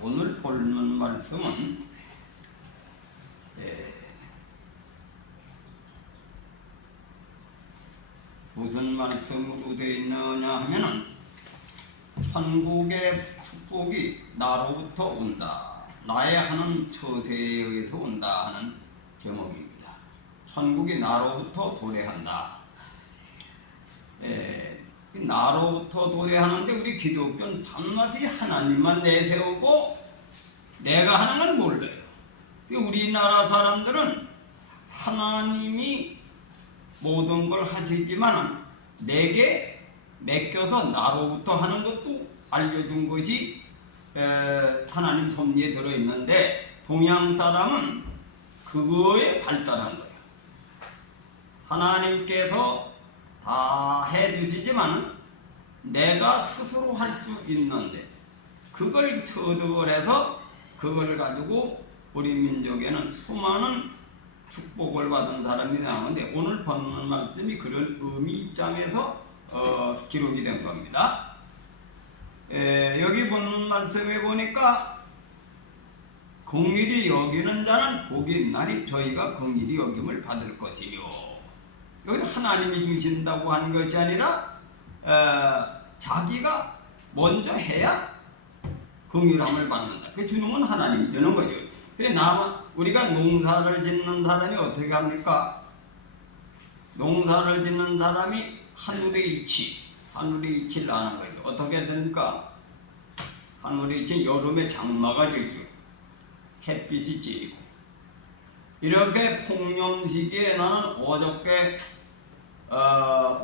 오늘 보는 말씀은 무슨 말씀으로 되어 있느냐 하면은 천국의 축복이 나로부터 온다, 나의 하는 처세에 의해서 온다 하는 제목입니다. 천국이 나로부터 도래한다. 나로부터 도래하는데 우리 기독교는 밤낮이 하나님만 내세우고 내가 하는 건 몰라요. 우리나라 사람들은 하나님이 모든 걸 하시지만 내게 맡겨서 나로부터 하는 것도 알려준 것이 하나님 섭리에 들어있는데, 동양 사람은 그거에 발달한 거예요. 하나님께서 다 해주시지만 내가 스스로 할 수 있는데 그걸 터득을 해서 그걸 가지고 우리 민족에는 수많은 축복을 받은 사람이 나오는데, 오늘 본문 말씀이 그런 의미 입장에서 기록이 된 겁니다. 여기 본문 말씀에 보니까 긍휼히 여기는 자는 복이 있나니 저희가 긍휼히 여김을 받을 것이요. 여기 하나님이 주신다고 하는 것이 아니라 자기가 먼저 해야 긍휼함을 받는다. 그 주는 건 하나님이 주는 거죠. 그래 우리가 농사를 짓는 사람이 어떻게 합니까? 농사를 짓는 사람이 하늘의 이치를 아는 거죠. 어떻게 됩니까? 하늘의 이치, 여름에 장마가 지죠. 햇빛이 찌고. 이렇게 폭염 시기에 나는 어저께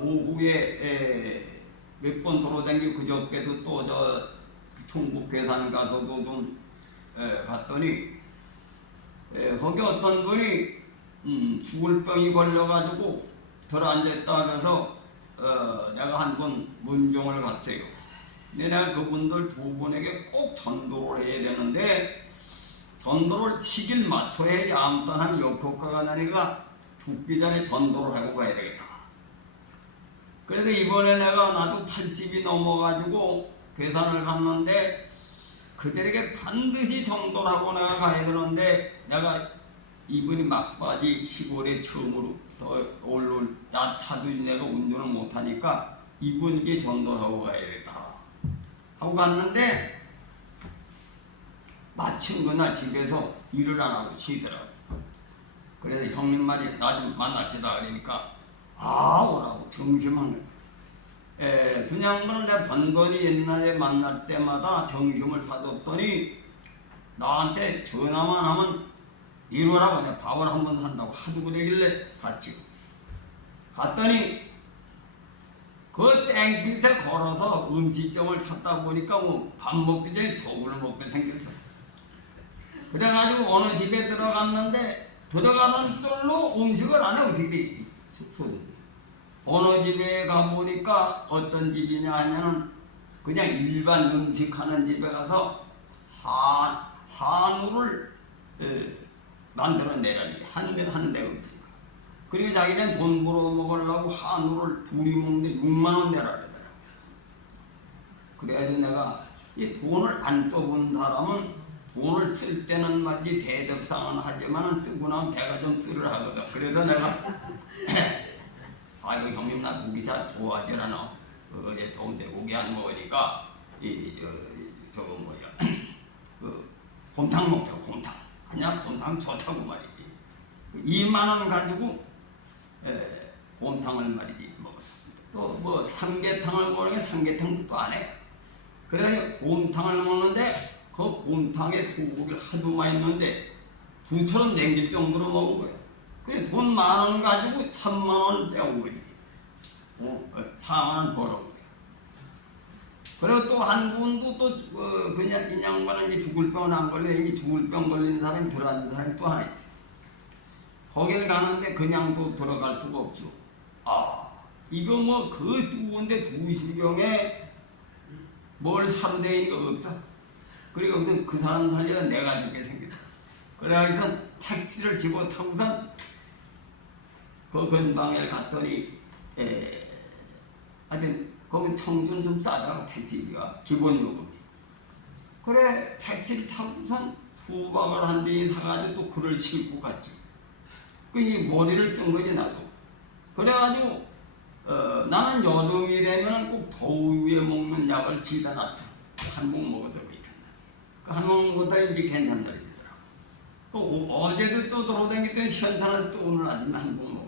오후에 몇 번 돌아다니고 그저께도 또 저 충북 괴산 가서도 좀 갔더니 거기 어떤 분이 죽을 병이 걸려가지고 들어앉았다 그래서 내가 한 번 문종을 갔어요. 근데 내가 그분들 두 분에게 꼭 전도를 해야 되는데 전도를 치길 맞춰야지 아무 딴 하면 역효과가 나니까 죽기 전에 전도를 하고 가야 되겠다. 그래서 이번에 나도 80이 넘어가지고 괴산을 갔는데 그들에게 반드시 전도를 하고 내가 가야 되는데, 내가 이분이 막바지 시골에 처음으로 차도 내가 운전을 못하니까 이분에게 전도를 하고 가야겠다 하고 갔는데, 마침 그날 집에서 일을 안 하고 쉬더라고. 그래서 형님 말이 나 좀 만납시다 그러니까 오라고 정심한 거예요. 그냥은 내가 번번이 옛날에 만날 때마다 정심을 사줬더니 나한테 전화만 하면 이러라고 내가 밥을 한 번 산다고 하도 그러길래 갔더니 그 땡빛에 걸어서 음식점을 찾다 보니까 밥 먹기 전에 저굴을 먹게 생겼어. 그래가지고 어느 집에 들어갔는데 들어가는 쫄로 음식을 안 해. 어떻게 숙소들이. 어느 집에 가보니까 어떤 집이냐 하면은 그냥 일반 음식하는 집에 가서 한우를 만들어내라니. 한대 음식. 그리고 자기는 돈 벌어 먹으려고 한우를 둘이 먹는데 6만원 내라 그러더라고요. 그래가지고 내가 이 돈을 안 써본 사람은 돈을 쓸 때는 말이지 대접상은 하지만 쓰고 나면 배가 좀 쓰르하거든. 그래서 내가 아이고 형님 나 고기 잘 좋아하질 않아. 어제 더운데 고기 안 먹으니까 저거 뭐야 곰탕 먹자. 곰탕. 그냥 곰탕 좋다고 말이지. 2만원 가지고 곰탕을 말이지 먹었어. 또 뭐 삼계탕을 먹으니까 삼계탕도 또 안 해. 그래서 곰탕을 먹는데 그 곰탕에 소고기를 하도 많이 넣는데 두처럼 냉길 정도로 먹은 거야. 그래 돈 10,000원 가지고 30,000원 떼온 거지. 4만원 벌어온 거야. 그리고 또 한 분도 또 그냥 이 양반은 이제 죽을 병은 안 걸려. 이 죽을 병 걸린 사람이 들어앉은 사람이 또 하나 있어. 거길 가는데 그냥 또 들어갈 수가 없죠. 이거 뭐 그 두군데 두시경에 뭘 사도 되니까 없어. 그리고 그 사람 살려면 내가 죽게 생겼다. 그래서 택시를 집어타고선 그 근방에 갔더니 하여튼 그 거기 청주는 좀 싸다고 택시비가 기본 요금이. 그래 택시를 타고선 수박을 한 대 사가지고 또 글을 싣고 갔지. 그 머리를 쓴 거지 나도. 그래가지고 나는 여름이 되면 꼭 더위에 먹는 약을 지다 놨어. 한 번 먹어서 괜찮아. 그 한 번 먹었다 이제 괜찮다 그러더라고. 그 어제도 또 돌아다녔더니 시원찮아서 또 오늘 아침에 한 번 먹는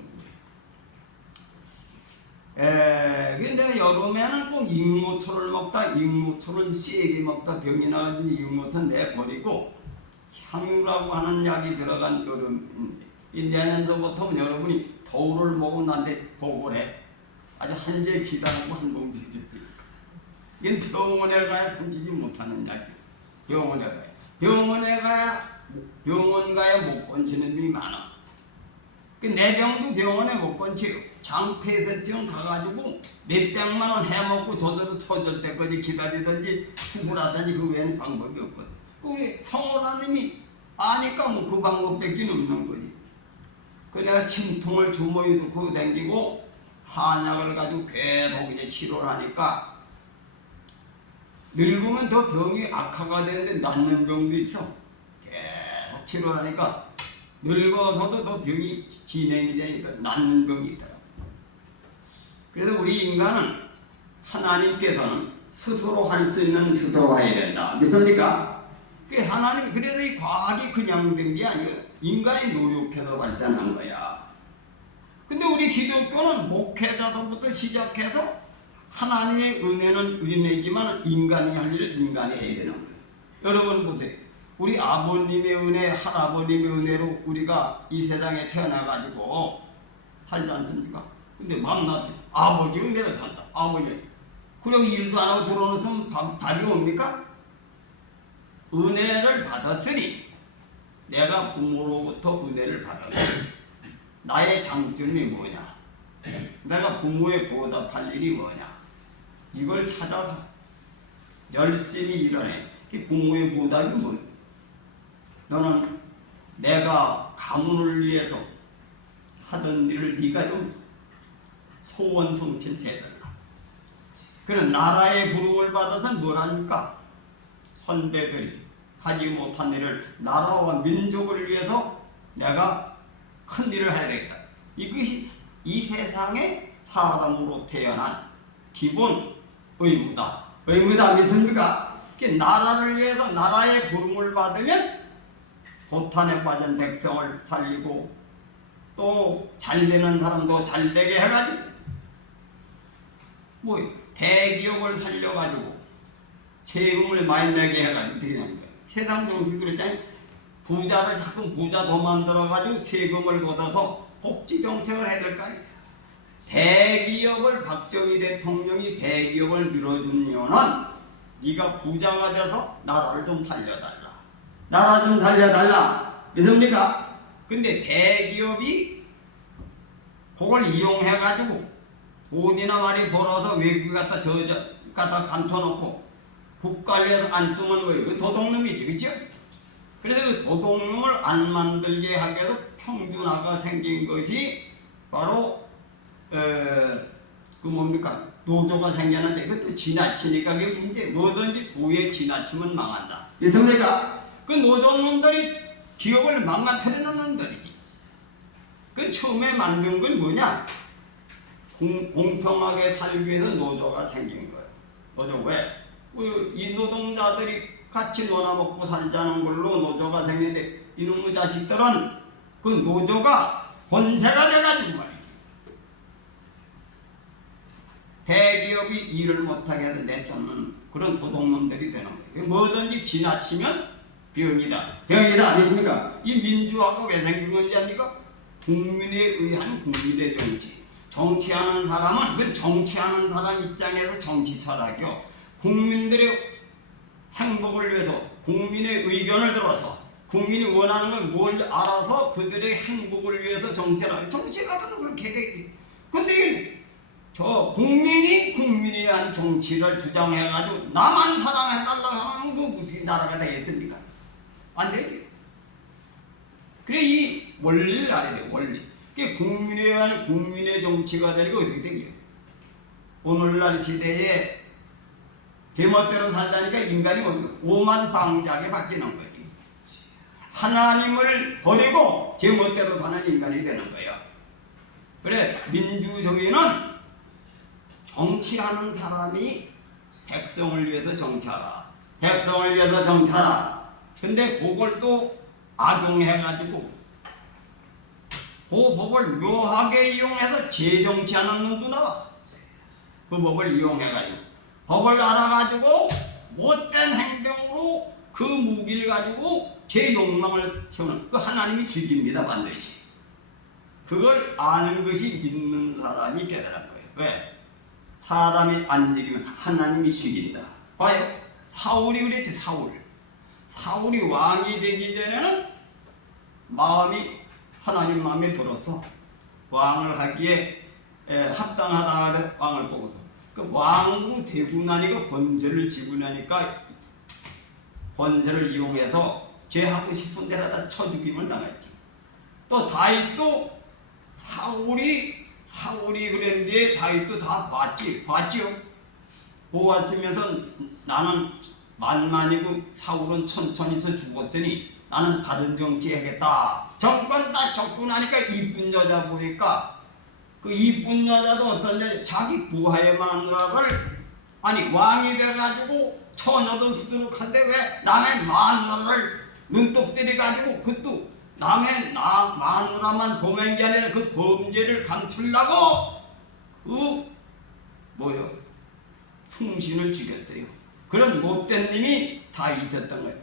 거야. 근데 여름에는 꼭 익모초를 먹다, 익모초를 세게 먹다 병이 나가지고 익모초 내버리고 향유라고 하는 약이 들어간 여름인데 내년서부터는 여러분이 더울을 먹고 난데 보고래 아주 한재 지다라고 한 봉지 줍니다. 이건 병원에 가야 건지지 못하는 약이에요. 병원에 가야. 병원에 가야 병원 가야 못 건지는 분이 많아. 내 병도 병원에 못 건지요. 장폐쇄증 가가지고 몇백만 원 해먹고 저절로 터질 때까지 기다리든지 수술하든지 그 외에는 방법이 없거든. 우리 성호라님이 아니까 뭐 그 방법밖에 없는 거지. 그 내가 침통을 주머니 넣고 댕기고 한약을 가지고 계속 이제 치료를 하니까 늙으면 더 병이 악화가 되는데 낫는 병도 있어. 계속 치료를 하니까 늙어서도 더 병이 진행이 되니까 낫는 병이 있더라고. 그래서 우리 인간은 하나님께서는 스스로 할 수 있는 스스로 해야 된다. 믿습니까? 그 하나님 그래서 이 과학이 그냥 된 게 아니고 인간이 노력해서 발전한 거야. 근데 우리 기독교는 목회자들부터 시작해서 하나님의 은혜는 은혜지만 인간이 할 일을 인간이 해야 되는 거예요. 여러분 보세요. 우리 아버님의 은혜, 할아버님의 은혜로 우리가 이 세상에 태어나가지고 살지 않습니까? 근데 만나지 아버지 은혜로 산다. 아버지. 그리고 일도 안 하고 들어오면 밥이 옵니까? 은혜를 받았으니 내가 부모로부터 은혜를 받았으니 나의 장점이 뭐냐? 내가 부모에 보답할 일이 뭐냐? 이걸 찾아서 열심히 일하네. 부모의 보답이 뭐냐? 너는 내가 가문을 위해서 하던 일을 네가 좀 소원 성취 해달라. 그런 나라의 부름을 받아서 뭘 합니까? 선배들이 하지 못한 일을 나라와 민족을 위해서 내가 큰 일을 해야 되겠다. 이것이 이 세상의 사람으로 태어난 기본 의무다. 의무다 믿습니까? 나라를 위해서 나라의 부름을 받으면 고탄에 빠진 백성을 살리고 또 잘되는 사람도 잘되게 해가지고 뭐 대기업을 살려가지고 세금을 많이 내게 해가지고 어떻게 됩니까? 세상 정치 그랬잖아요. 부자를 자꾸 부자 더 만들어가지고 세금을 걷어서 복지 정책을 해야 될까요? 대기업을 박정희 대통령이 대기업을 밀어주면은 네가 부자가 돼서 나라를 좀 살려달라. 나라 좀 살려달라. 믿습니까? 근데 대기업이 그걸 이용해가지고 돈이나 많이 벌어서 외국에 갖다 감춰놓고 국가를 안 쓰면 거예요. 그 도둑놈이지, 그렇죠? 그래서 그 도둑놈을 안 만들게 하기 위해서 평준화가 생긴 것이 바로 그 뭡니까? 노조가 생겼는데 그것도 지나치니까 그게 문제. 뭐든지 도에 지나치면 망한다. 있습니까? 그 노조놈들이 기업을 망가뜨리는 놈들이지. 그 처음에 만든 건 뭐냐? 공평하게 살기 위해서 노조가 생긴 거예요. 노조 왜? 이 노동자들이 같이 놀아먹고 살자는 걸로 노조가 생겼는데 이놈의 자식들은 그 노조가 권세가 돼가지고 말이야. 대기업이 일을 못하게 해서 내쫓는 그런 도둑놈들이 되는 거예요. 뭐든지 지나치면 병이다. 병이다 아닙니까? 이 민주화가 왜 생긴 건지 아닙니까? 국민에 의한 국민의 정치. 정치하는 사람은 그 정치하는 사람 입장에서 정치 철학이요. 국민들의 행복을 위해서 국민의 의견을 들어서 국민이 원하는 걸 뭘 알아서 그들의 행복을 위해서 정치를 하는 정치가 그렇게 되지. 근데 저 국민이 국민에 대한 정치를 주장해가지고 나만 사랑해달라고 하면 그 나라가 되겠습니까? 안 되지. 그래 이 원리를 알아야 돼. 원리. 그게 국민에 대한 국민의 정치가 되니까 어떻게 되냐? 오늘날 시대에 제멋대로 살다니까 인간이 오만방자하게 바뀌는 거지. 하나님을 버리고 제멋대로 사는 인간이 되는 거야. 그래, 민주주의는 정치하는 사람이 백성을 위해서 정치하라, 백성을 위해서 정치하라. 근데 그걸 또 악용해가지고 그 법을 묘하게 이용해서 제정치하는 놈도 나와. 그 법을 이용해가지고 법을 알아가지고 못된 행동으로 그 무기를 가지고 제 욕망을 채우는, 그 하나님이 죽입니다, 반드시. 그걸 아는 것이 믿는 사람이 깨달은 거예요. 왜? 사람이 안 죽이면 하나님이 죽인다. 봐요. 사울이 그랬지. 사울이 왕이 되기 전에는 마음이 하나님 마음에 들어서 왕을 하기에 합당하다 왕을 보고서 그 왕으로 되고 나니까 권세를 지고 나니까 권세를 이용해서 제 하고 싶은 데라다 쳐 죽임을 당했지. 또 다윗도 사울이 그랬는데 다윗도 다 봤지요. 보았으면서 나는 만만이고 사울은 천천히서 죽었으니 나는 다른 정치 해야겠다. 정권 딱 접고 나니까 이쁜 여자 보니까 그 이쁜 여자도 어떤 여자, 자기 부하의 마누라를 아니 왕이 돼가지고 처녀도 수두룩한데 왜 남의 마누라를 눈독 들여가지고 그것도 남의 마누라만 보낸 게 아니라 그 범죄를 감추려고 충신을 죽였어요. 그런 못된 님이 다 있었던 거예요.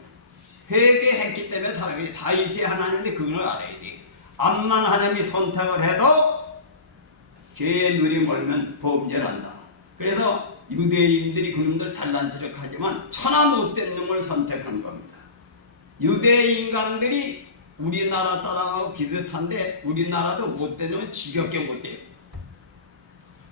회개했기 때문에 사람이 다윗이 하나님인데 그걸 알아야 돼. 암만 하나님이 선택을 해도 죄의 눈이 멀면 범죄를 한다. 그래서 유대인들이 그놈들 잘난 척하지만 천하 못된 놈을 선택한 겁니다. 유대 인간들이 우리나라 사람하고 비슷한데 우리나라도 못된 놈은 지겹게 못돼요.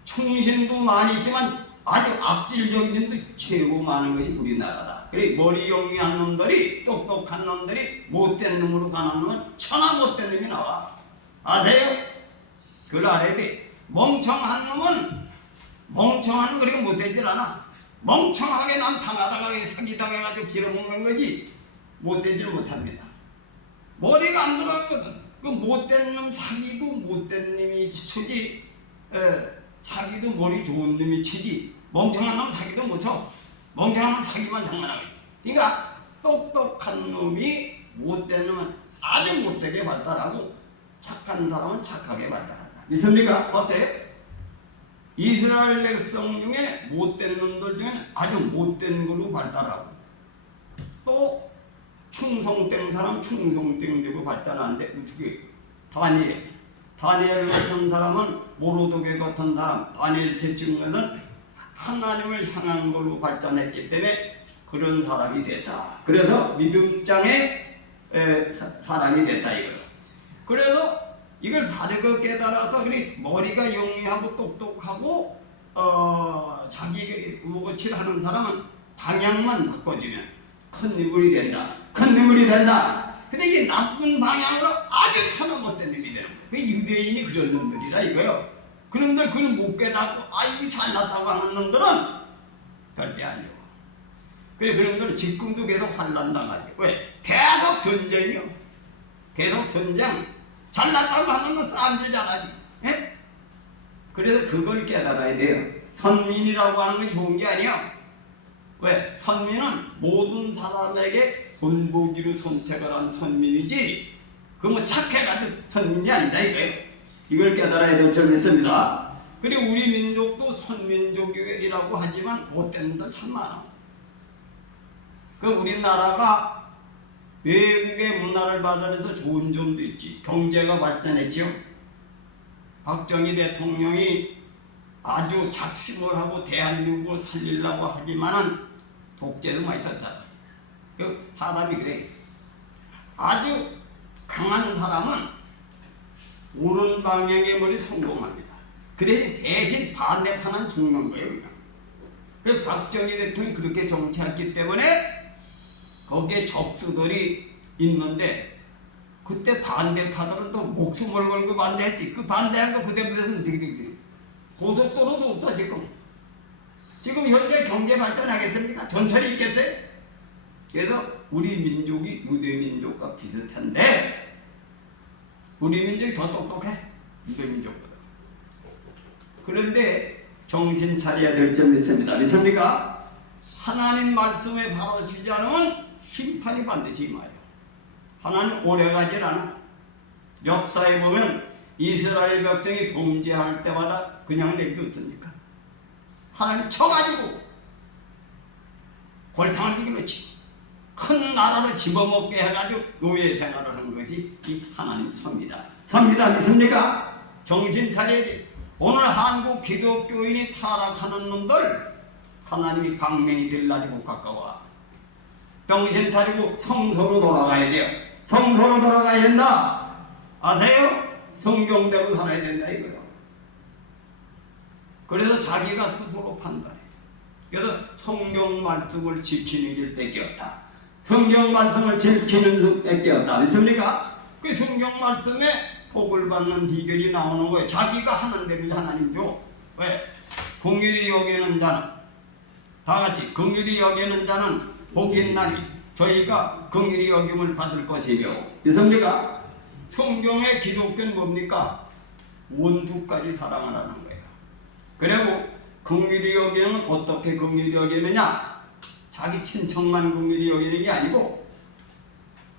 충신도 많이 있지만 아주 악질적인 놈도 최고 많은 것이 우리나라다. 그래 머리 영리한 놈들이 똑똑한 놈들이 못된 놈으로 가는 놈은 천하 못된 놈이 나와. 아세요? 그걸 알아야 돼. 멍청한 놈은 멍청한 거 그렇게 못되질 않아. 멍청하게 남 당하다가 사기당해가지고 빌어먹는 거지 못되질 못합니다. 머리가 안 들어가거든. 그 못된 놈 사기도 못된 놈이 치지, 사기도 머리 좋은 놈이 치지. 멍청한 놈 사기도 못 쳐. 멍청한 놈 사기만 당하는 거지. 그러니까 똑똑한 놈이 못된 놈은 아주 못되게 발달하고 착한 사람은 착하게 발달한다. 믿습니까? 어때요? 이스라엘 백성 중에 못된 놈들 중에 아주 못된 걸로 발달하고 또 충성된 사람 충성된 되고 발달하는데 어떻게 다니엘 같은 사람은 모로도게 같은 사람 다니엘 셋째는 하나님을 향한 걸로 발전했기 때문에 그런 사람이 됐다. 그래서 믿음장의 사람이 됐다 이거예요. 그래서 이걸 바르게 깨달아서 그리 머리가 영리하고 똑똑하고 자기 무거치를 하는 사람은 방향만 바꿔주면 큰 인물이 된다. 큰 인물이 된다. 근데 이게 나쁜 방향으로 아주 천하 못된 놈이 되는 거예요. 그 유대인이 그런 놈들이라 이거요. 그런데 그걸 못 깨닫고 이거 잘났다고 하는 놈들은 절대 안 좋아. 그래 그런 놈들은 지금도 계속 환난 당하지. 왜? 계속 전쟁이요. 계속 전쟁. 잘났다고 하는 건 싸움질 잘하지. 예? 그래서 그걸 깨달아야 돼요. 선민이라고 하는 건 좋은 게 아니야. 왜? 선민은 모든 사람에게 본보기로 선택을 한 선민이지 그 뭐 착해가지고 선민이 아니다 이거예요. 이걸 깨달아야 될 점이 있습니다. 그리고 우리 민족도 선민족이라고 하지만 못된 놈도 참 많아. 그 우리나라가 외국의 문화를 받아들여서 좋은 점도 있지. 경제가 발전했죠. 박정희 대통령이 아주 작심을 하고 대한민국을 살리려고 하지만은 독재도 많이 썼잖아. 그 사람이 그래. 아주 강한 사람은 옳은 방향의 머리 성공합니다. 그래 대신 반대파는 죽는 거예요. 그래서 박정희 대통령이 그렇게 정치했기 때문에 거기에 적수들이 있는데 그때 반대파들은 또 목숨을 걸고 반대했지. 그 반대한 거 그대로 돼서 어떻게 되겠어요? 고속도로도 없어 지금. 지금 현재 경제 발전하겠습니까? 전철이 있겠어요? 그래서 우리 민족이 유대 민족과 비슷한데 우리 민족이 더 똑똑해, 유대 민족보다. 그런데 정신 차려야 될 점이 있습니다. 믿습니까? 하나님 말씀에 바로 지지 않으면 심판이 반드시 임하여. 하나님 오래가질 않아. 역사에 보면 이스라엘 백성이 범죄할 때마다 그냥 내비뒀습니까? 하나님 쳐가지고 골탕을 비기놓지. 큰 나라로 집어먹게 해가지고 노예 생활을 하는 것이 이 하나님 섭니다. 섭니다. 믿습니까? 정신 차려야 돼. 오늘 한국 기독교인이 타락하는 놈들 하나님이 방맹이 될 날이 못 가까워. 정신 차리고 성소로 돌아가야 돼요. 성소로 돌아가야 된다. 아세요? 성경대로 살아야 된다 이거요. 그래서 자기가 스스로 판단해. 그래서 성경 말씀을 지키는 길밖에 없다. 성경 말씀을 지키는 수밖에 없다. 믿습니까? 그 성경 말씀에 복을 받는 비결이 나오는 거예요. 자기가 하는 대로 하나님 줘. 왜? 긍휼히 여기는 자는 다 같이 긍휼히 여기는 자는 복이 있나니 저희가 긍휼히 여김을 받을 것이며. 믿습니까? 성경의 기독교는 뭡니까? 원수까지 사랑하라는 거예요. 그리고 긍휼히 여기는 어떻게 긍휼히 여기느냐? 자기 친척만 긍휼히 여기는 게 아니고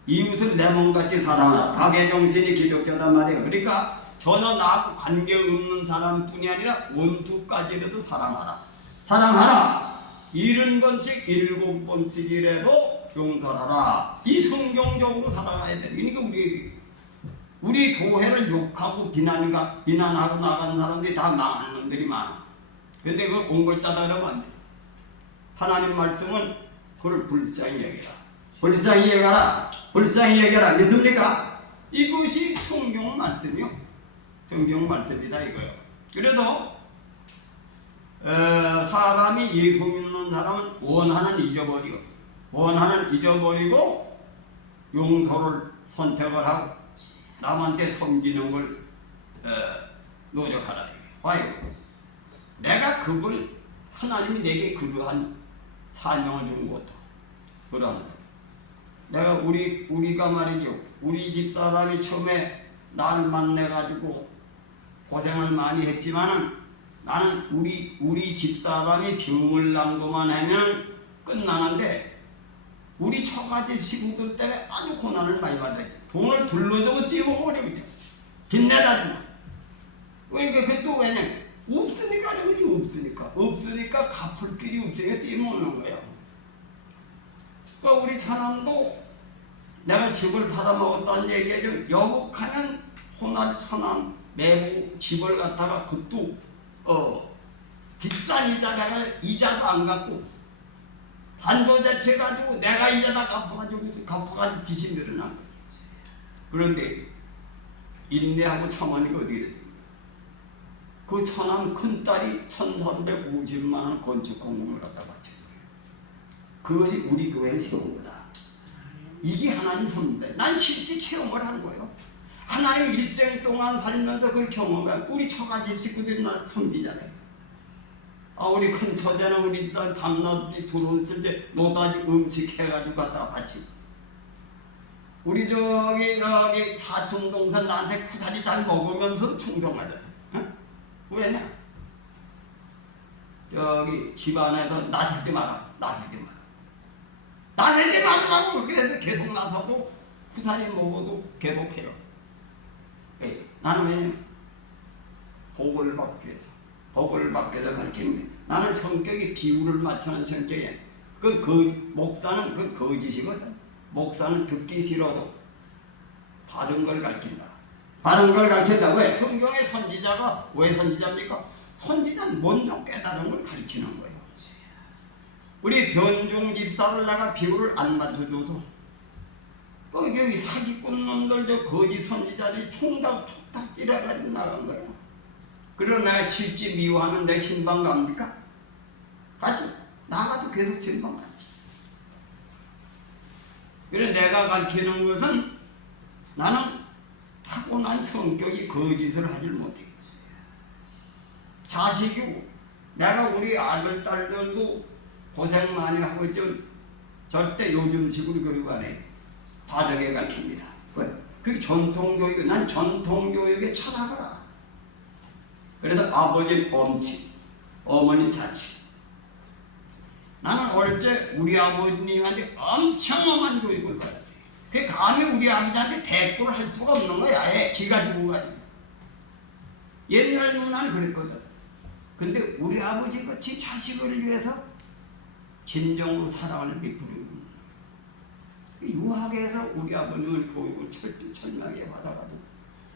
이웃을 내 몸같이 사랑하라. 박애정신이 기독교단 말이에요. 그러니까 전혀 나하고 관계없는 사람뿐이 아니라 원수까지라도 사랑하라. 사랑하라. 70번씩 7번씩이라도 용서하라. 이 성경적으로 살아가야 돼. 그러니까 우리 교회를 욕하고 비난하고 나가는 사람들이 다 망한 놈들이 많아. 근데 그걸 옹골짜다 그러면 안 돼. 하나님 말씀은 그걸 불쌍히 여기라. 불쌍히 여겨라. 불쌍히 여겨라. 믿습니까? 이것이 성경 말씀이요. 성경 말씀이다 이거요. 그래도 사람이 예수 믿는 사람은 원하는 잊어버리고 용서를 선택을 하고 남한테 섬기는 걸 노력하라. 와요. 내가 그걸 하나님이 내게 그러한 사명을 준 것도 그러한 거. 내가 우리가 말이죠. 우리 집 사람이 처음에 날 만나가지고 고생을 많이 했지만은 나는 우리 집 사람이 병을 난 것만 하면 끝나는데 우리 처가집 식구들 때문에 아주 고난을 많이 받아요. 돈을 둘러주고 띄워버리거든요. 빚내다 주면. 그러니까 그것도 왜냐면 없으니까 하는 거지. 없으니까 갚을 길이 없으니까 띄워먹는 거예요. 그러니까 우리 사람도 내가 집을 팔아먹었다는 얘기죠. 여복하면 호날 천원 매부 집을 갖다가 그것도 비싼 이자다가 이자도 안 갚고 단도대체 가지고 내가 이자다 갚아가지고 빚이 늘어난 거죠. 그런데 인내하고 참으니까 어떻게 됐습니까? 그 처남 큰딸이 1350만원 건축공금을 갖다 바치더래요. 그것이 우리 교회의 시험이다. 이게 하나님 섭니다. 난 실제 체험을 한 거예요. 하나님 일생 동안 살면서 그걸 경험한 우리 처가집 식구들이 날 섬기잖아요. 우리 큰 처제는 우리 딸 밤낮이 들어올 때 노다지 음식 해가지고 갖다가 바치고 우리 여기 사촌 동생 나한테 쿠사리 잘 먹으면서 충성하잖아. 왜냐? 저기 집안에서 나서지 마라. 나서지 말라고 그래서 계속 나서도 쿠사리 먹어도 계속해요. 나는 왜냐면 복을 받기 위해서 가르치는 거예요. 나는 성격이 비율을 맞추는 성격이에요. 그 목사는 그 거짓이거든. 목사는 듣기 싫어도 바른 걸 가르친다. 바른 걸 가르친다. 왜? 성경의 선지자가 왜 선지자입니까? 선지자는 먼저 깨달은 걸 가르치는 거예요. 우리 변종 집사를 내가 비율을 안 맞춰줘도 또 여기 사기꾼 놈들 저 거짓 선지자들이 촉탁질해가지고 나간 거예요. 그리고 내가 실제 미워하면 내 신방 갑니까? 가지. 나가도 계속 신방 가지. 그래 내가 가르치는 것은 나는 타고난 성격이 거짓을 하질 못해. 자식이고 내가 우리 아들, 딸들도 고생 많이 하고 있죠. 절대 요즘 식으로 교육 안 해. 바르게 가르칩니다. 왜? 그 전통교육, 난 전통교육의 철학을 알아. 그래서 아버지는 엄치, 어머니는 자치. 나는 어릴 때 우리 아버님한테 엄청 엄한 교육을 받았어요. 그 감히 우리 아버지한테 대꾸를 할 수가 없는 거야. 애 기가 죽어 가지고. 옛날 누나는 그랬거든. 근데 우리 아버지 같이 자식을 위해서 진정으로 사랑을 베푸는 유학에서 우리 아버님의 교육을 철저하게 받아가지고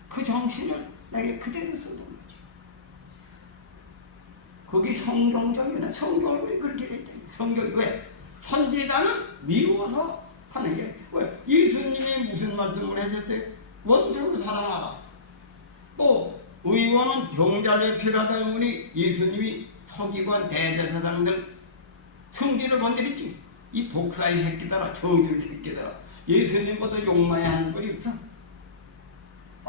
그 정신을 내게 그대로 써둔 거지. 거기 성경적이네. 성경이 그렇게 됐다. 성경이 왜? 선지자는 미워서 하는 게 왜? 예수님이 무슨 말씀을 하셨어요? 원수를 사랑하라. 또 의원은 병자를 필요하다 보니 예수님이 서기관 대제사장들 성기를 건드렸지. 이 독사의 새끼들아, 저주의 새끼들아. 예수님보다 욕많이 하는 분이 없어.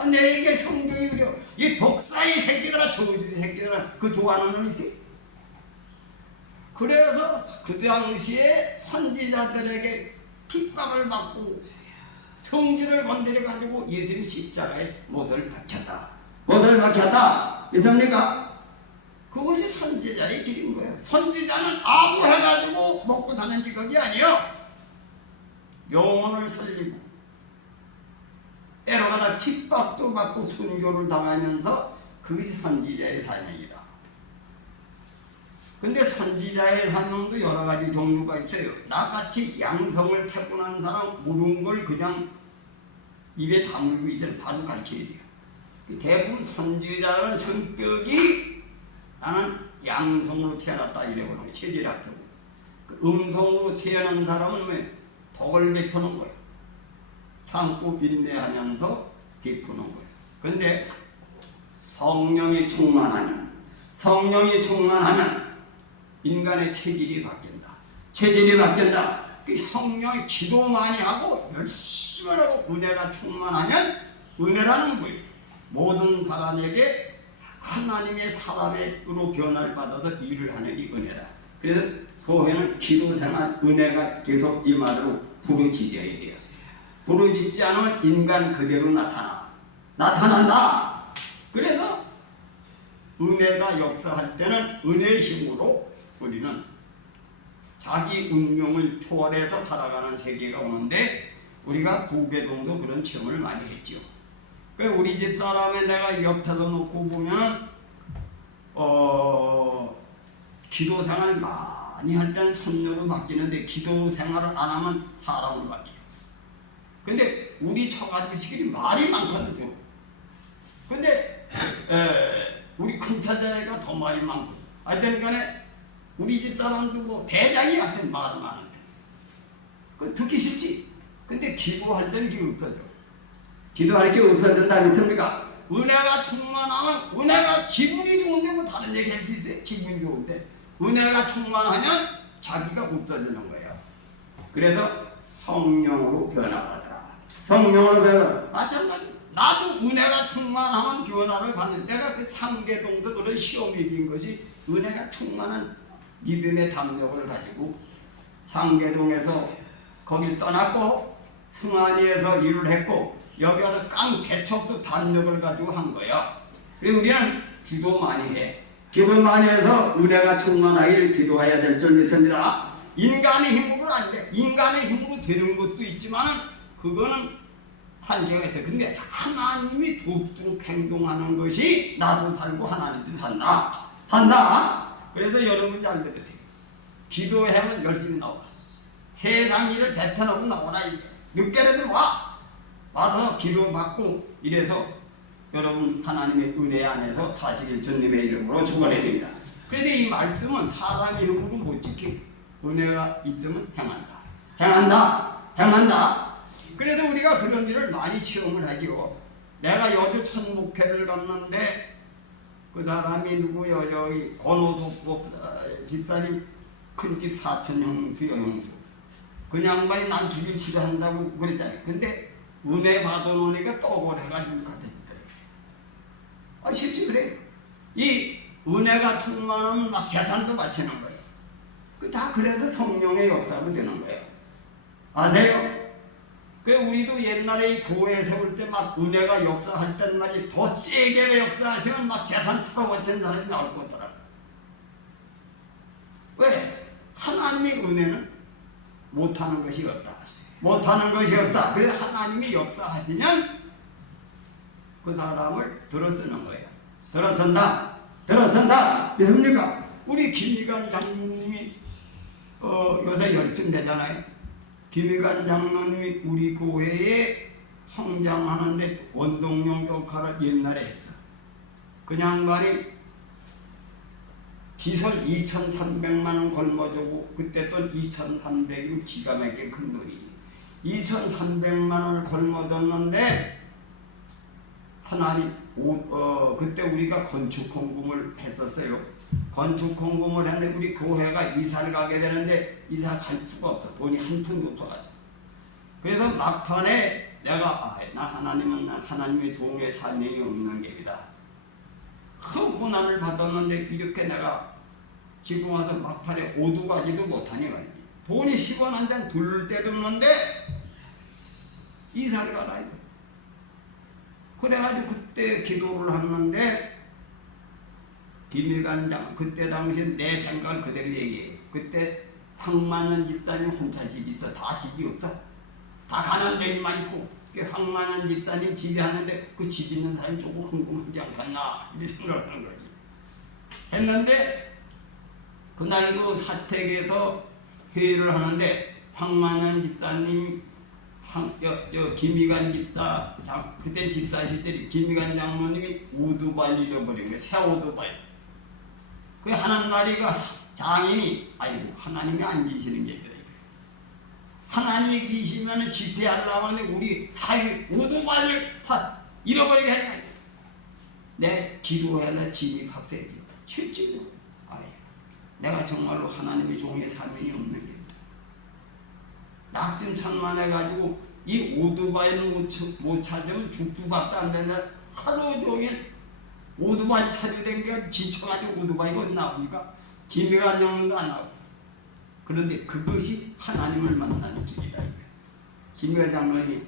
내게 성경이 그려. 이 독사의 새끼들아, 저주의 새끼들아. 그 좋아하는 놈이 있어. 그래서 그 당시에 선지자들에게 핍박을 받고 성지를 건드려가지고 예수님 십자가에 못을 박혔다. 못을 박혔다. 있습니까? 그것이 선지자의 길인 거예요. 선지자는 아무 해가지고 먹고 사는 직업이 아니요. 영혼을 살리고 때로가다 핍박도 받고 순교를 당하면서 그것이 선지자의 사명이다. 근데 선지자의 사명도 여러 가지 종류가 있어요. 나같이 양성을 태분한 사람 모르는 걸 그냥 입에 다물고 있잖아요. 바로 가르쳐야 돼요. 대부분 선지자는 성격이 나는 양성으로 태어났다 이래보는 거예요. 체질학적으로. 그 음성으로 태어난 사람은 왜? 덕을 베푸는 거예요. 참고 빈대하면서 베푸는 거예요. 근데 성령이 충만하면 인간의 체질이 바뀐다. 체질이 바뀐다. 그 성령이 기도 많이 하고 열심히 하고 은혜가 충만하면 은혜라는 거예요. 모든 사람에게 하나님의 사람으로 변화를 받아서 일을 하는 게 은혜다. 그래서 교회는 기도생활 은혜가 계속 이 말로 부르짖어야 돼요. 부르짖지 않으면 인간 그대로 나타난다. 그래서 은혜가 역사할 때는 은혜의 힘으로 우리는 자기 운명을 초월해서 살아가는 세계가 오는데 우리가 고개동도 그런 체험을 많이 했죠. 우리 집 사람에 내가 옆에서 놓고 보면 기도 생활 많이 할 땐 선녀로 바뀌는데 기도 생활을 안 하면 사람으로 바뀌어요. 근데 우리 처가집식이 말이 많거든. 근데 우리 큰 처자가 더 말이 많고 하여튼 간에 우리 집 사람도 뭐 대장이 하여튼 말을 많은데 그 듣기 싫지. 근데 기도할 때는 기분 없어져. 기도할 게 없어진다 믿습니까? 은혜가 충만하면 은혜가 기분이 좋은데 뭐 다른 얘기 할 수 있어요? 기분이 좋은데 은혜가 충만하면 자기가 없어지는 거예요. 그래서 성령으로 변화하더라. 성령으로 변화. 마찬가지. 나도 은혜가 충만하면 변화를 받는. 내가 그 상계동서 그런 시험이 이긴 것이 은혜가 충만한 믿음의 담력을 가지고 상계동에서 거길 떠났고 승안이에서 일을 했고 여기 와서 깡 개척도 담력을 가지고 한 거예요. 그리고 우리는 기도 많이 해. 기도 많이 해서 은혜가 충만하기를 기도해야 될 줄 믿습니다. 인간의 힘으로는 안 돼. 인간의 힘으로 되는 것도 있지만 그거는 한계가 있어요. 근데 하나님이 돕도록 행동하는 것이 나도 살고 하나님도 산다. 그래서 여러분 잘 들으세요. 기도하면 열심히 나와. 세상 일을 재편하고 나오라. 늦게라도 와서 기도받고 이래서 여러분 하나님의 은혜 안에서 사실 주님의 이름으로 축원해 드립니다. 그런데 이 말씀은 사람의 힘으로 못 지키고 은혜가 있으면 행한다. 그래도 우리가 그런 일을 많이 체험을 하죠. 내가 여주 천목회를 갔는데 그 사람이 누구요? 저기 권호석 집사님 큰집 사촌 형수요 형수. 그 양반이 난 죽일 싫어한다고 그랬잖아요. 근데 은혜 받아놓으니까 떡을 해가지고 가더라고요. 실제 그래요. 이 은혜가 충만하면 막 재산도 바치는 거예요. 그 다 그래서 성령의 역사로 되는 거예요. 아세요? 그래 우리도 옛날에 이 교회 세울 때 막 은혜가 역사할 땐 말이 더 세게 역사하시면 막 재산 풀어바치는 사람이 나올 거더라. 왜? 하나님의 은혜는 못하는 것이 없다. 못하는 것이 없다. 그래서 하나님이 역사하시면 그 사람을 들어쓰는 거예요. 들어선다. 믿습니까? 우리 김희관 장로님이 요새 열심히 되잖아요. 김희관 장로님이 우리 교회에 성장하는데 원동력 역할을 옛날에 했어. 그 양반이 지설 2,300만 원 걸머주고 그때 돈 2,300이면 기가 막힌 큰 돈이지. 2,300만 원을 걸머줬는데 하나님 그때 우리가 건축 공금을 했었어요. 건축 공금을 했는데 우리 교회가 이사를 가게 되는데 이사 갈 수가 없어. 돈이 한 푼도 없어가지고. 그래서 막판에 내가 나 하나님의 종의 사명이 없는 게이다. 큰 고난을 받았는데 이렇게 내가 지금 와서 막판에 오두가지도 못하니 말이지. 돈이 10원 한 장 둘 때도 없는데 이사를 가라. 그래가지고 그때 기도를 했는데 김희관장 그때 당시 내 생각을 그대로 얘기해. 그때 황만현 집사님 혼자 집이 있어. 다 집이 없어. 다 가난뱅이만 있고 황만현 집사님 집이 하는데 그 집 있는 사람이 조금 궁금하지 않겠나 이렇게 생각하는 거지. 했는데 그날 그 사택에서 회의를 하는데 황만현 집사님 김희관 집사 그때 집사실 때 김희관 장로님이 오토바이 잃어버린 거예요. 새 오토바이. 그 하나님나리가 장인이 아이고 하나님이 안 계시는 게 그래. 하나님이 계시면 집회하려고 하는데 우리 사위 오토바이를 다 잃어버리게 하냐. 내 기도해야 짐이 박세지. 실제로 내가 정말로 하나님의 종의 사명이 없는 게 낙심천만해가지고 이 오토바이를 못 찾으면 죽부밥도 안 된다. 하루 종일 오토바이 찾으던 게 지쳐가지고 오토바이가 어디 나오니까 김혜관 장로도 안 나오고. 그런데 그것이 하나님을 만나는 길이다. 김혜관 장로님이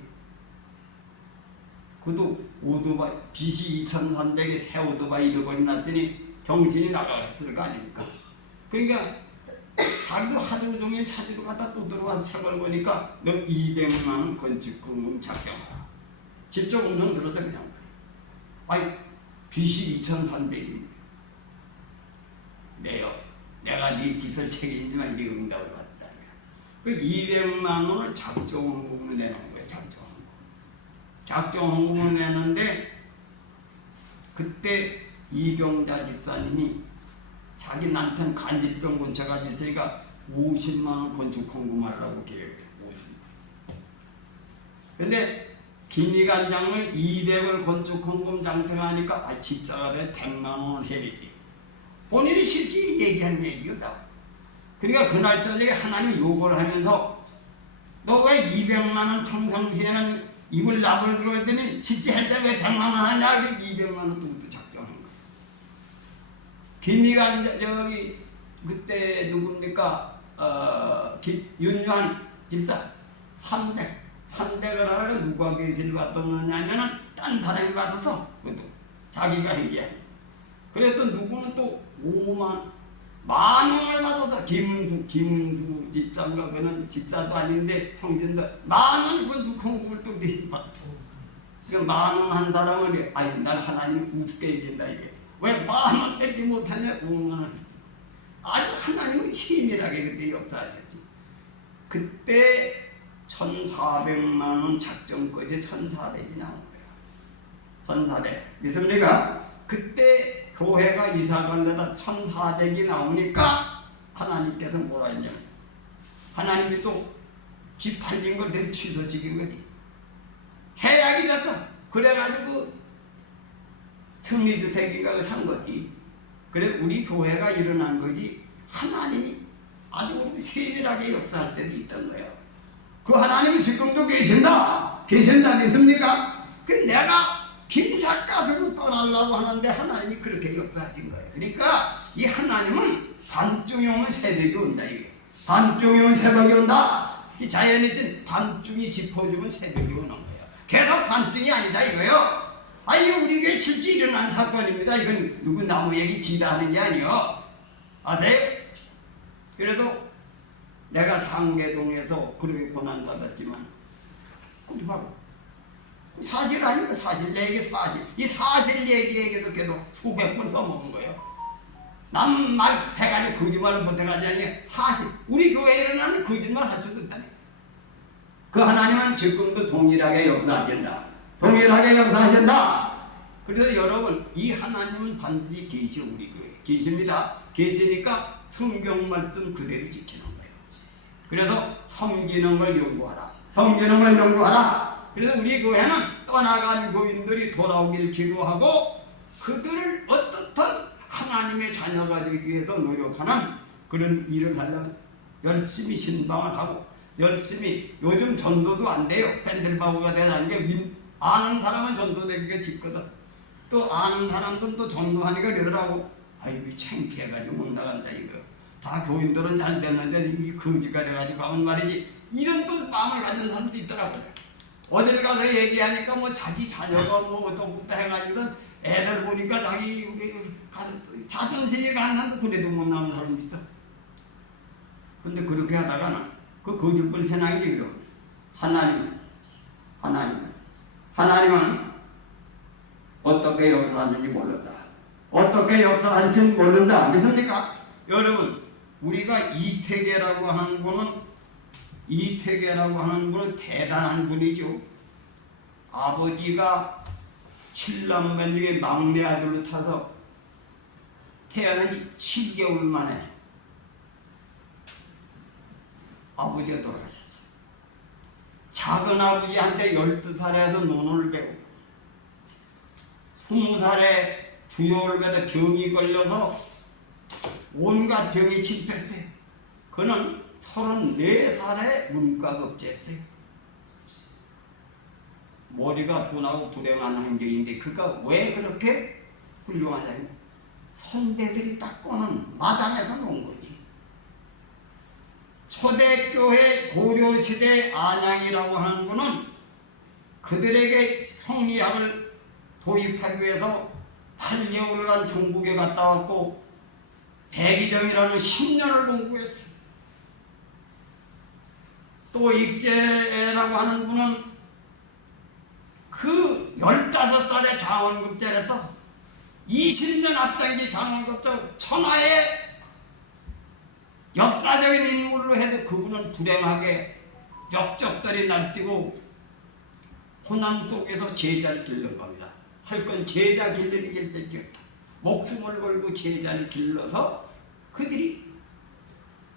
그도 오토바이 빚이 2,300에 새 오토바이 잃어버리 놨더니 정신이 나갔을 거 아닙니까? 그러니까 자기도 하루 종일 찾으러 갔다 또 들어와서 책을 보니까 너 200만 원 건축금금 작정하라. 집적 운동 들어서 그냥 빚이 2,300인데 내가 네 빚을 책임지만 이렇게 응답을 받았다. 그 200만 원을 작정헌금을 내놓은 거예요. 작정헌금을 내는데 그때 이경자 집사님이 자기 남편 간질병 근처가 있으니까 50만 원 건축헌금하려고 계획해. 50만 원. 근데 김희관 장로는 200을 건축헌금 장정하니까 집사가 돼 100만 원 해야지. 본인이 실제 얘기한 얘기거든. 그러니까 그날 저녁에 하나님이 요구를 하면서 너 왜 200만 원 평상시에는 입을 나불들어 했더니 실제 할 때 왜 100만 원 하냐. 그 200만 원 또 작정한 거야. 김희관 저기 그때 누굽니까 윤유한 집사 300을 하라고 누가 계시를 받았느냐면은 딴 사람이 받았어. 그것도 자기가 한 게 아니야. 그래도 누구는 또 5만 원을 받아서 김은수 집사인가 그는 집사도 아닌데 평신도 10,000원 건축헌금을 또 매일 받고. 그러니까 10,000원 한 사람은 날 하나님이 우습게 얘기한다 이게. 왜 10,000원 뺏지 못하냐. 5만 원. 아주 하나님은 치밀하게 그때 역사하셨지. 그때 1,400만 원 작정까지 1,400이 나온 거예요. 1,400. 믿습니까? 그때 교회가 이사 가려다 1,400이 나오니까 하나님께서 뭐라 했냐면 하나님이 또 집 팔린 걸 되게 취소시킨 거지. 해약이 됐어. 그래가지고 승리주택인가 산 거지. 그래 우리 교회가 일어난 거지. 하나님이 아주 세밀하게 역사할 때도 있던 거예요. 그 하나님이 지금도 계신다 믿습니까? 그래 내가 김삿갓으로 떠나려고 하는데 하나님이 그렇게 역사하신 거예요. 그러니까 이 하나님은 밤중에 오면 새벽이 온다 이게. 밤중에 오면 새벽이 온다. 이 자연이든 밤중이 짚어주면 새벽이 오는 거예요. 계속 밤중이 아니다 이거요. 이거 우리 교회 실제 일어난 사건입니다. 이건 누구 나무 얘기 지다 하는 게 아니요. 아세요? 그래도 내가 상계동에서 그렇게 고난받았지만 그것도 봐요. 사실 아니고 사실 내 얘기 사실. 이 사실 얘기에게도 계속 수백 번 써먹은 거예요. 남말 해가지고 거짓말을 못해가지고 아니 사실. 우리 교회에 일어나는 거짓말 할 수도 있다네. 그 하나님은 지금도 동일하게 역사하신다. 동일하게 역사하신다. 그래서 여러분 이 하나님은 반드시 계시 우리 교회 계십니다. 계시니까 성경 말씀 그대로 지키는 거예요. 그래서 섬기는 걸 연구하라. 섬기는 걸 연구하라. 그래서 우리 교회는 떠나간 교인들이 돌아오길 기도하고 그들을 어떻든 하나님의 자녀가 되기 위해서 노력하는 그런 일을 하려면 열심히 신방을 하고 열심히 요즘 전도도 안 돼요. 밴들바우가 되는 게 아는 사람은 전도되기가 쉽거든. 또 아는 사람들도 전도하니까 그러더라고. 아이고 창피해가지고 못 나간다 이거. 다 교인들은 잘 됐는데 이 거지가 돼가지고 하면 말이지. 이런 또 마음을 가진 사람도 있더라고요. 어딜 가서 얘기하니까 뭐 자기 자녀가 뭐 어떻게 해가지고 애들 보니까 자기 가서 자존심이 강한도 그래도 못 나오는 사람이 있어. 근데 그렇게 하다가는 그 거짓말 세상이 이거 하나님은 어떻게 역사하는지 모른다. 어떻게 역사하는지 모른다. 믿습니까? 여러분 우리가 이태계라고 하는 분은 대단한 분이죠. 아버지가 7남매 중에 막내 아들로 타서 태어난 7개월 만에 아버지가 돌아가셨어요. 작은 아버지한테 12살에서 논을 배우고 20살에 주요올배에 병이 걸려서 온갖 병이 침투했어요. 그는 34살에 문과급제했어요. 머리가 둔하고 불행한 환경인데 그가 왜 그렇게 훌륭하냐면 선배들이 딱 꺼는 마당에서 놓은 거지. 초대교회 고려시대 안양이라고 하는 분은 그들에게 성리학을 도입하기 위해서 8개월간 중국에 갔다 왔고 백의점이라는 10년을 공부했어요. 또 익제라고 하는 분은 그 15살에 장원급제에서 20년 앞당기 장원급제 천하의 역사적인 인물로 해도 그분은 불행하게 역적들이 날뛰고 호남 속에서 제자를 길른 겁니다. 할 건 제자 길르는 길밖에 없다. 목숨을 걸고 제자를 길러서 그들이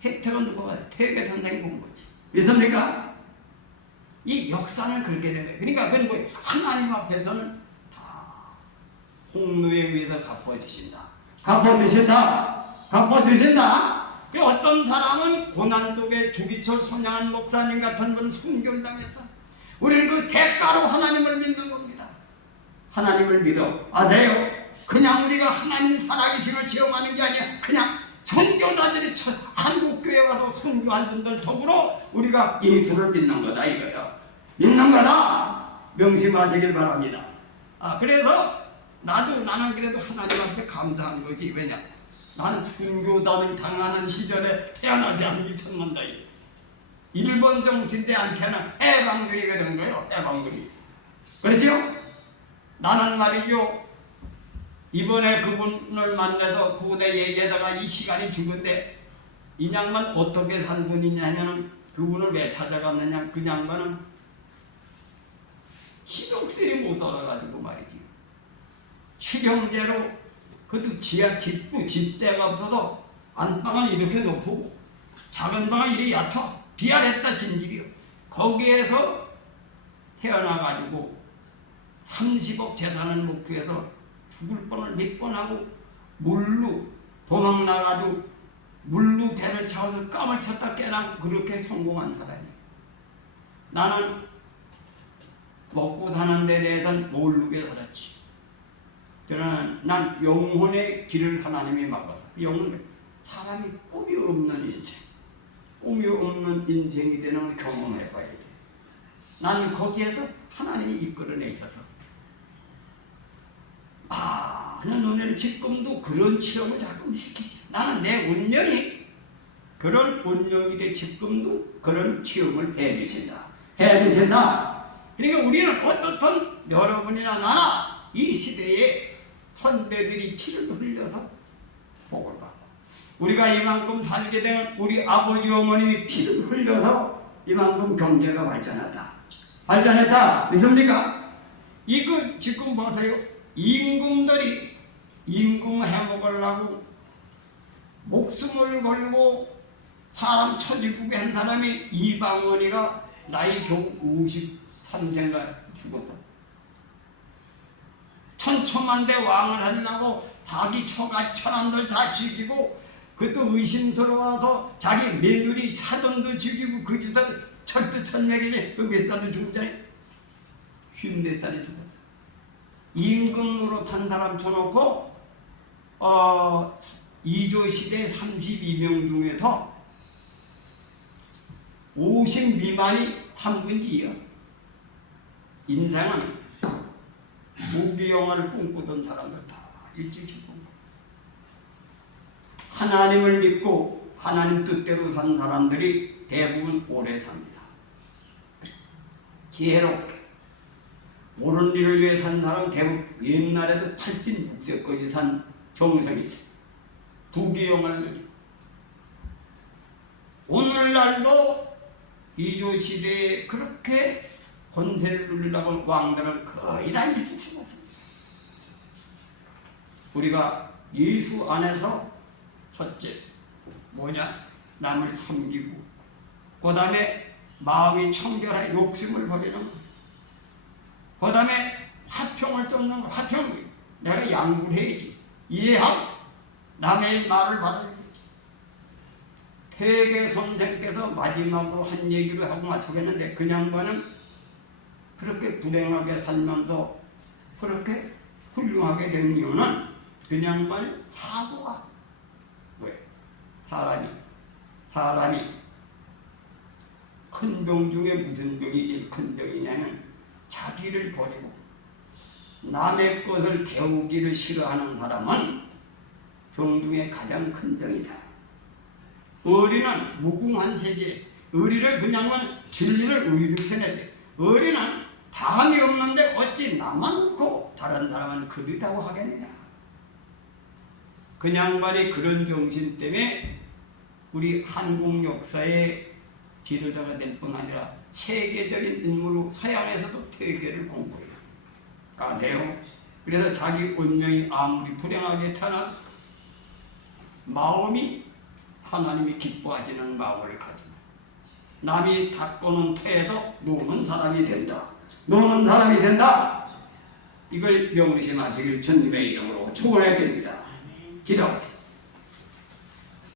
혜택은 누가 태계 선생이 본 거지. 믿습니까? 이 역사는 그렇게 된 거예요. 그러니까 그건 뭐 하나님 앞에서는 다 홍로에 의해서 갚아주신다. 갚아주신다. 그리고 어떤 사람은 고난 속에 조기철 손양한 목사님 같은 분은 순교를 당했어. 우리는 그 대가로 하나님을 믿는 겁니다. 하나님을 믿어. 아세요? 그냥 우리가 하나님 살아계심을 체험하는 게 아니야. 그냥 선교사들이 한국교회 와서 선교한 분들 덕으로 우리가 예수를 믿는 거다 이거요. 믿는 거다. 명심하시길 바랍니다. 그래서 나는 그래도 하나님 앞에 감사한 것이 왜냐? 나는 순교단을 당하는 시절에 태어나지 않기 천만다. 일본 정치인데 않게는 해방군이 그런 거예요. 해방군이. 그렇죠? 나는 말이죠. 이번에 그분을 만나서 그분에 얘기하다가 이 시간이 죽은데 이 양반 어떻게 산 분이냐 하면은 그분을 왜 찾아갔느냐. 그 양반은 식욕실이 못 살아가지고 말이지. 칠형제로 그것도 집대가 없어서 안방을 이렇게 높고 작은 방은 이렇게 얕아. 비아랬다 진집이요. 거기에서 태어나가지고 30억 재산을 목표해서 죽을 뻔을 몇 번 하고 물로 도망 나가지고 물로 배를 차서 깜을 쳤다 깨나 그렇게 성공한 사람이에요. 나는 먹고 사는 데 대해서는 모르게 살았지. 저는 난 영혼의 길을 하나님이 막아서 영혼 사람이 꿈이 없는 인생, 꿈이 없는 인생이 되는 걸 경험해 봐야 돼. 나는 거기에서 하나님이 이끌어내셔서 많은 은혜를 지금도 그런 체험을 자꾸 시키지. 나는 내 운명이 그런 운명이 돼 지금도 그런 체험을 해주신다. 그러니까 우리는 어떻든 여러분이나 나나 이 시대에 선배들이 피를 흘려서 복을 받고 우리가 이만큼 살게 된 우리 아버지 어머님이 피를 흘려서 이만큼 경제가 발전했다. 믿습니까? 이거 지금 보세요. 임금들이 임금 해먹으려고 목숨을 걸고 사람 처지국에 한 사람이 이방원이가 나이 겨우 53세인가 죽었어. 천초만대 왕을 하려고 자기 처가 천함들 다 죽이고 그것도 의심 들어와서 자기 며느리 사돈도 죽이고 그 짓을 철두천명이지. 그 몇 살에 죽었잖아요. 54살에 죽었어. 임금으로 탄 사람 쳐놓고 이조시대 32명 중에서 50 미만이 3분지요. 인생은 무기영화를 꿈꾸던 사람들 다 일찍 죽고 하나님을 믿고 하나님 뜻대로 산 사람들이 대부분 오래 삽니다. 지혜롭게 옳은 일을 위해 산 사람 대부분 옛날에도 86세까지 산 정성이 있어요. 부귀영화를 누리고 오늘날도 이조시대에 그렇게 권세를 누리려고 왕들은 거의 다 일찍 죽었습니다. 우리가 예수 안에서 첫째 뭐냐? 남을 섬기고 그 다음에 마음이 청결하게 욕심을 버리는 거, 그 다음에 화평을 쫓는 거. 화평 내가 양보를 해야지. 이해하고 남의 말을 받아야지. 퇴계 선생께서 마지막으로 한 얘기를 하고 마치겠는데 그 양반은 그렇게 불행하게 살면서 그렇게 훌륭하게 된 이유는 그 양반의 사고가 왜? 사람이 큰 병 중에 무슨 병이 제일 큰 병이냐면 자기를 버리고 남의 것을 배우기를 싫어하는 사람은 병 중에 가장 큰 병이다. 의리는 무궁한 세계, 의리를 그냥은 진리를 의리로 표현하지. 의리는 다함이 없는데 어찌 나만 없고 다른 사람은 그리다고 하겠느냐. 그 양반이 그런 정신 때문에 우리 한국 역사의 지도자가 될 뿐 아니라 세계적인 인물로 서양에서도 퇴계를 공부해요. 아세요? 그래서 자기 운명이 아무리 불행하게 태어나 마음이 하나님이 기뻐하시는 마음을 가지고 남이 닦고는 태에서 노는 사람이 된다. 이걸 명심하시길 주님의 이름으로 축원해 드립니다. 기도하세요.